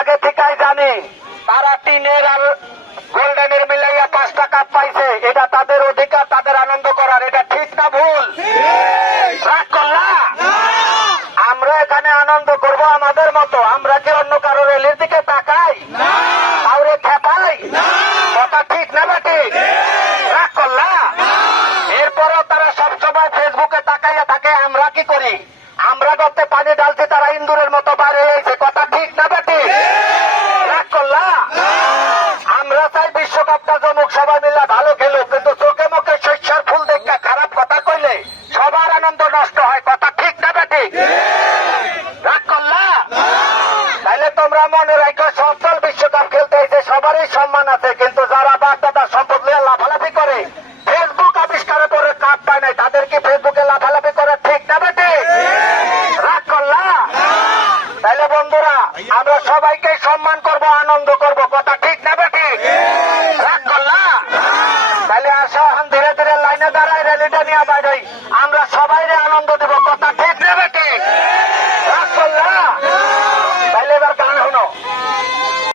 আগে থেকেই জানি তারা টিনের আর গোল্ডেনের মিলাইয়া 5টা কাপ পাইছে, এটা তাদের অধিকার, তাদের আনন্দ করার। এটা ঠিক না ভুল? রাগ করলা? আমরা এখানে আনন্দ করব আমাদের মতো। আমরা কি অন্য কারো রেলের দিকে তাকাই, কাউরে খেপাই? কথা ঠিক না বেটি? রাগ করলা? এরপরও তারা সবসময় ফেসবুকে তাকাইয়া থাকে। আমরা কি করি? আমরা গর্তে পানি ঢালছি, তারা ইন্দুরের মতো বাইরে এসে। কথা ঠিক না বেটি? রাগ করলা? আমরা চাই বিশ্বকাপটা জমুক, সবাই মিলে ভালো খেলুক, কিন্তু চোখে মুখে শস্যের ফুল দেখা খারাপ কথা কইলে সবার আনন্দ নষ্ট হয়। কথা ঠিক না বেটি? রাগ করলা? তাইলে তোমরা মনে রাখো, সব দল বিশ্বকাপ খেলতে এসে সবারই সম্মান আছে, কিন্তু যারা বাগদাদা সম্পদ নিয়ে লাফালাফি করে, ফেসবুক আবিষ্কারের পরে কাপ পায় নাই, তাদের কি ফেসবুকে লাফালাফি করে ঠিক না বেটি? রাগ করলা? তাইলে বন্ধুরা, আমরা সবাইকে সম্মান করব, আনন্দ করব। কথা